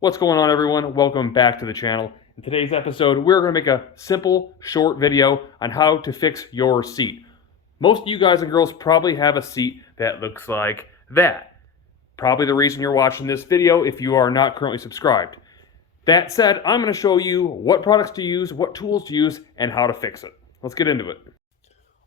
What's going on, everyone? Welcome back to the channel. In today's episode, we're going to make a simple, short video on how to fix your seat. Most of you guys and girls probably have a seat that looks like that. Probably the reason you're watching this video if you are not currently subscribed. That said, I'm going to show you what products to use, what tools to use, and how to fix it. Let's get into it.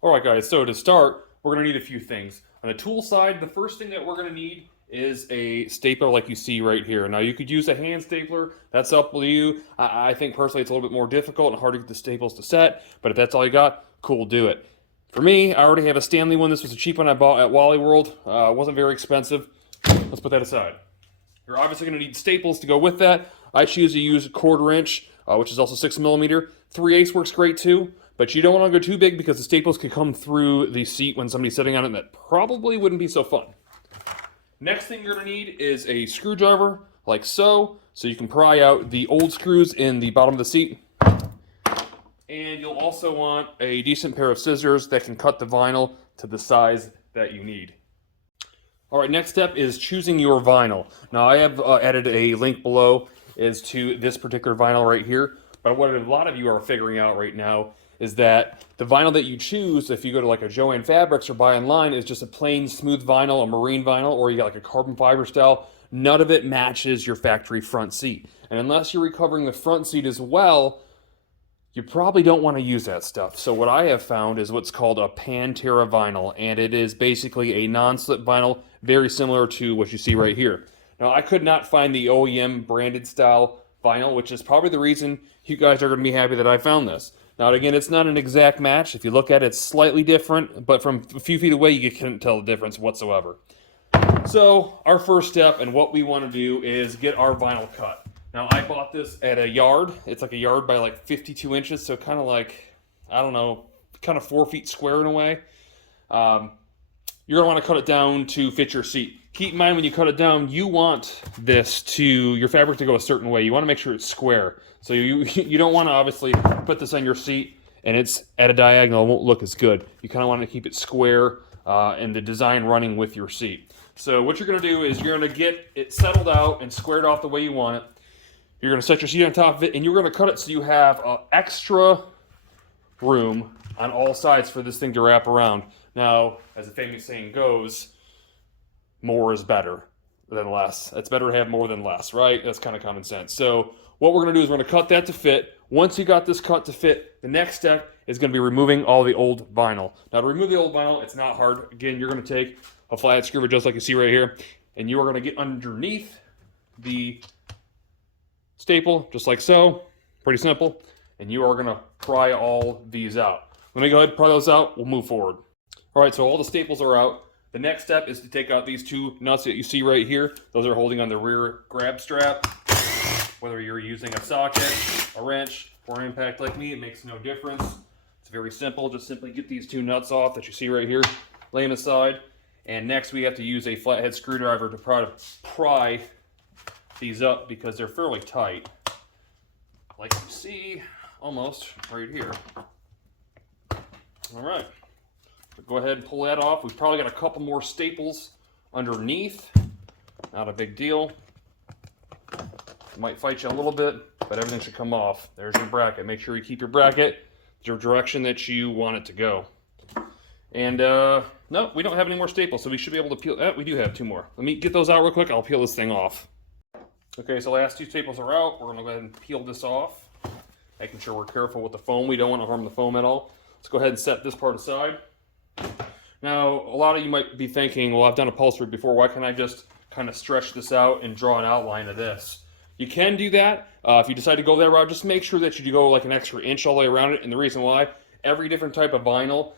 Alright guys, so to start, we're going to need a few things. On the tool side, the first thing that we're going to need is a stapler like you see right here. Now you could use a hand stapler, that's up to you. I think personally it's a little bit more difficult and hard to get the staples to set, but if that's all you got, cool, do it. For me, I already have a Stanley one. This was a cheap one I bought at Wally World. It wasn't very expensive. Let's put that aside. You're obviously going to need staples to go with that. I choose to use a 1/4 inch, which is also 6mm. 3/8 works great too, but you don't want to go too big because the staples can come through the seat when somebody's sitting on it, and that probably wouldn't be so fun. Next thing you're going to need is a screwdriver, like so you can pry out the old screws in the bottom of the seat. And you'll also want a decent pair of scissors that can cut the vinyl to the size that you need. Alright, next step is choosing your vinyl. Now I have added a link below as to this particular vinyl right here, but what a lot of you are figuring out right now is that the vinyl that you choose, if you go to like a Joann Fabrics or buy online, is just a plain smooth vinyl, a marine vinyl, or you got like a carbon fiber style. None of it matches your factory front seat. And unless you're recovering the front seat as well, you probably don't want to use that stuff. So what I have found is what's called a Pantera vinyl, and it is basically a non-slip vinyl, very similar to what you see right here. Now I could not find the OEM branded style vinyl, which is probably the reason you guys are going to be happy that I found this. Now again, it's not an exact match. If you look at it, it's slightly different, but from a few feet away you can't tell the difference whatsoever. So our first step and what we want to do is get our vinyl cut. Now I bought this at a yard. It's like a yard by like 52 inches, so kind of like, I don't know, kind of 4 feet square in a way. You're going to want to cut it down to fit your seat. Keep in mind when you cut it down, you want your fabric to go a certain way. You want to make sure it's square. So you don't want to obviously put this on your seat and it's at a diagonal. It won't look as good. You kind of want to keep it square and the design running with your seat. So what you're going to do is you're going to get it settled out and squared off the way you want it. You're going to set your seat on top of it and you're going to cut it so you have extra room on all sides for this thing to wrap around. Now, as the famous saying goes, more is better than less. It's better to have more than less, right? That's kind of common sense. So what we're going to do is we're going to cut that to fit. Once you got this cut to fit, the next step is going to be removing all the old vinyl. Now to remove the old vinyl, it's not hard. Again, you're going to take a flathead screw just like you see right here, and you are going to get underneath the staple, just like so. Pretty simple. And you are going to pry all these out. Let me go ahead and pry those out. We'll move forward. All right, so all the staples are out. The next step is to take out these two nuts that you see right here. Those are holding on the rear grab strap. Whether you're using a socket, a wrench, or an impact like me, it makes no difference. It's very simple. Just simply get these two nuts off that you see right here, lay them aside. And next we have to use a flathead screwdriver to pry these up because they're fairly tight. Like you see, almost right here. All right. Go ahead and pull that off. We've probably got a couple more staples underneath. Not a big deal. It might fight you a little bit, but everything should come off. There's your bracket. Make sure you keep your bracket the direction that you want it to go. And no, we don't have any more staples, so we should be able to peel. We do have two more. Let me get those out real quick. I'll peel this thing off. Okay, so the last two staples are out. We're going to go ahead and peel this off, making sure we're careful with the foam. We don't want to harm the foam at all. Let's go ahead and set this part aside. Now, a lot of you might be thinking, well, I've done upholstery before. Why can't I just kind of stretch this out and draw an outline of this? You can do that. If you decide to go that route, just make sure that you go like an extra inch all the way around it. And the reason why, every different type of vinyl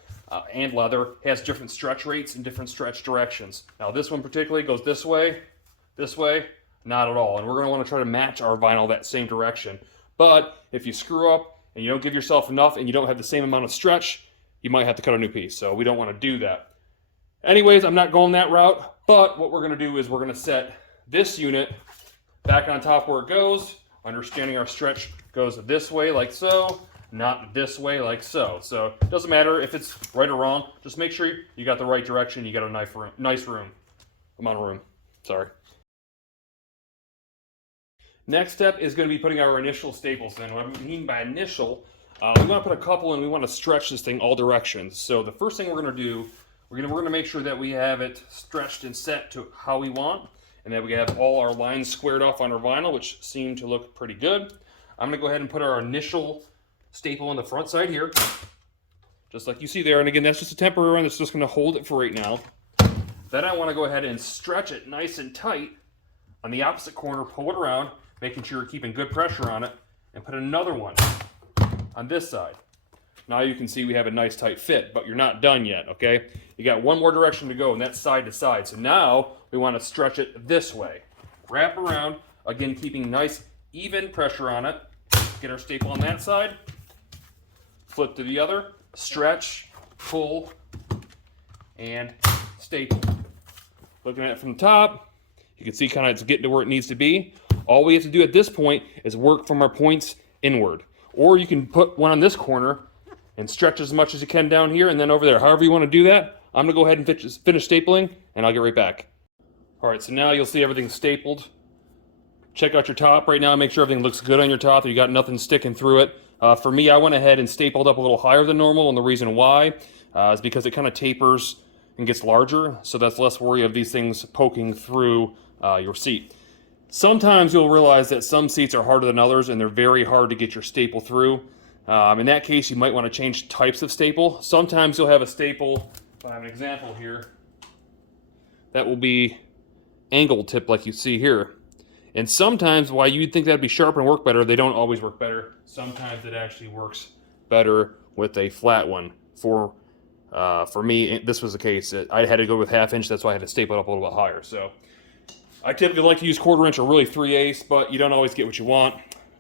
and leather has different stretch rates and different stretch directions. Now, this one particularly goes this way, not at all. And we're going to want to try to match our vinyl that same direction. But if you screw up and you don't give yourself enough and you don't have the same amount of stretch, you might have to cut a new piece, so we don't want to do that. Anyways, I'm not going that route, but what we're going to do is we're going to set this unit back on top where it goes, understanding our stretch goes this way like so, not this way like so. So it doesn't matter if it's right or wrong, just make sure you got the right direction, you got a nice amount of room. Sorry. Next step is going to be putting our initial staples in. What I mean by initial, we want to put a couple in. We want to stretch this thing all directions. So the first thing we're going to do, we're going to make sure that we have it stretched and set to how we want, and that we have all our lines squared off on our vinyl, which seem to look pretty good. I'm going to go ahead and put our initial staple on the front side here, just like you see there. And again, that's just a temporary one. That's just going to hold it for right now. Then I want to go ahead and stretch it nice and tight on the opposite corner, pull it around, making sure you're keeping good pressure on it, and put another one on this side. Now you can see we have a nice tight fit, but you're not done yet, okay? You got one more direction to go, and that's side to side. So now we want to stretch it this way. Wrap around, again, keeping nice, even pressure on it. Get our staple on that side, flip to the other, stretch, pull, and staple. Looking at it from the top, you can see kind of it's getting to where it needs to be. All we have to do at this point is work from our points inward. Or you can put one on this corner and stretch as much as you can down here and then over there. However you want to do that, I'm going to go ahead and finish stapling, and I'll get right back. All right, so now you'll see everything stapled. Check out your top right now. Make sure everything looks good on your top, that you got nothing sticking through it. For me, I went ahead and stapled up a little higher than normal, and the reason why is because it kind of tapers and gets larger, so that's less worry of these things poking through your seat. Sometimes you'll realize that some seats are harder than others, and they're very hard to get your staple through. In that case, you might want to change types of staple. Sometimes you'll have a staple, if I have an example here, that will be angled tip like you see here. And sometimes, while you'd think that'd be sharp and work better, they don't always work better. Sometimes it actually works better with a flat one. For me, this was the case. I had to go with 1/2 inch, that's why I had to staple it up a little bit higher. So I typically like to use 1/4 inch or really 3/8, but you don't always get what you want.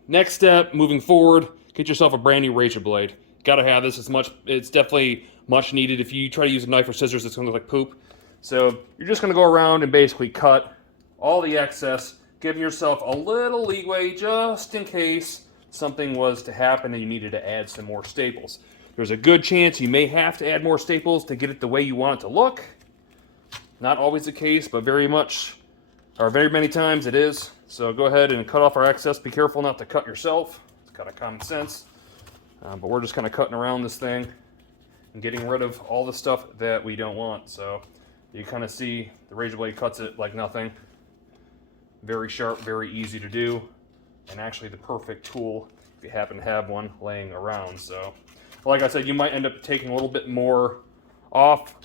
Next step, moving forward, get yourself a brand new razor blade. Gotta have this. It's definitely much needed. If you try to use a knife or scissors, it's gonna look like poop. So you're just gonna go around and basically cut all the excess, giving yourself a little leeway just in case something was to happen and you needed to add some more staples. There's a good chance you may have to add more staples to get it the way you want it to look. Not always the case, but very many times it is. So go ahead and cut off our excess. Be careful not to cut yourself. It's kind of common sense. But we're just kind of cutting around this thing and getting rid of all the stuff that we don't want. So you kind of see the razor blade cuts it like nothing. Very sharp, very easy to do, and actually the perfect tool if you happen to have one laying around. So like I said, you might end up taking a little bit more off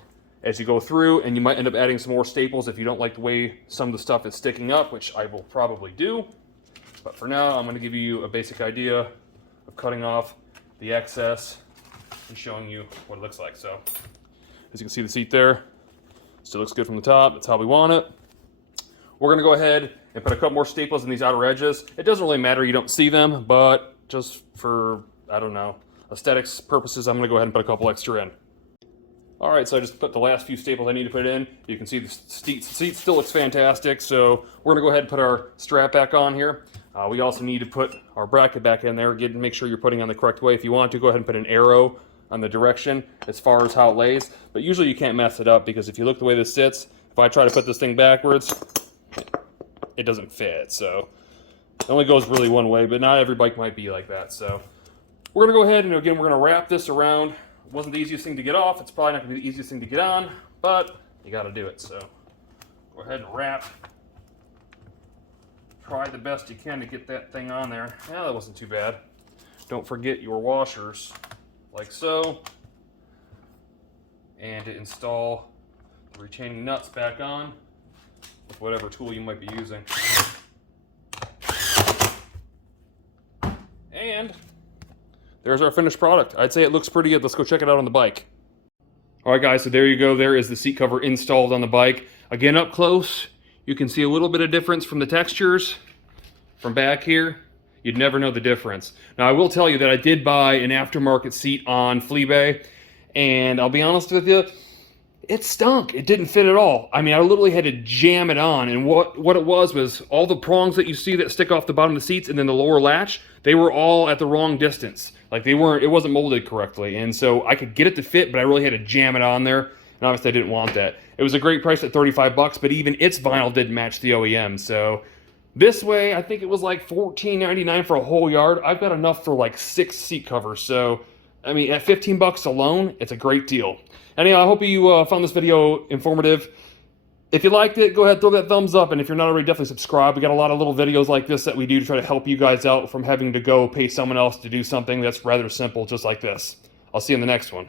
as you go through, and you might end up adding some more staples if you don't like the way some of the stuff is sticking up, which I will probably do. But for now, I'm going to give you a basic idea of cutting off the excess and showing you what it looks like. So as you can see, the seat there still looks good from the top. That's how we want it. We're going to go ahead and put a couple more staples in these outer edges. It doesn't really matter, you don't see them, but just for, I don't know, aesthetics purposes, I'm going to go ahead and put a couple extra in. All right, so I just put the last few staples I need to put in. You can see the seat still looks fantastic, so we're going to go ahead and put our strap back on here. We also need to put our bracket back in there. Make sure you're putting on the correct way. If you want to, go ahead and put an arrow on the direction as far as how it lays. But usually you can't mess it up, because if you look the way this sits, if I try to put this thing backwards, it doesn't fit. So it only goes really one way, but not every bike might be like that. So we're going to go ahead and, again, we're going to wrap this around. It wasn't the easiest thing to get off. It's probably not going to be the easiest thing to get on, but you got to do it. So go ahead and wrap. Try the best you can to get that thing on there. Yeah, that wasn't too bad. Don't forget your washers, like so. And to install the retaining nuts back on with whatever tool you might be using. And there's our finished product. I'd say it looks pretty good. Let's go check it out on the bike. All right, guys, so there you go. There is the seat cover installed on the bike. Again, up close, you can see a little bit of difference from the textures. From back here, you'd never know the difference. Now, I will tell you that I did buy an aftermarket seat on Fleabay, and I'll be honest with you, it stunk. It didn't fit at all. I mean, I literally had to jam it on, and what it was all the prongs that you see that stick off the bottom of the seats and then the lower latch, they were all at the wrong distance. Like, it wasn't molded correctly, and so I could get it to fit, but I really had to jam it on there, and obviously I didn't want that. It was a great price at $35, but even its vinyl didn't match the OEM, so This way, I think it was like $14.99 for a whole yard. I've got enough for like 6 seat covers. So, I mean, at 15 bucks alone, it's a great deal. Anyhow, I hope you found this video informative. If you liked it, go ahead and throw that thumbs up. And if you're not already, definitely subscribe. We got a lot of little videos like this that we do to try to help you guys out from having to go pay someone else to do something that's rather simple, just like this. I'll see you in the next one.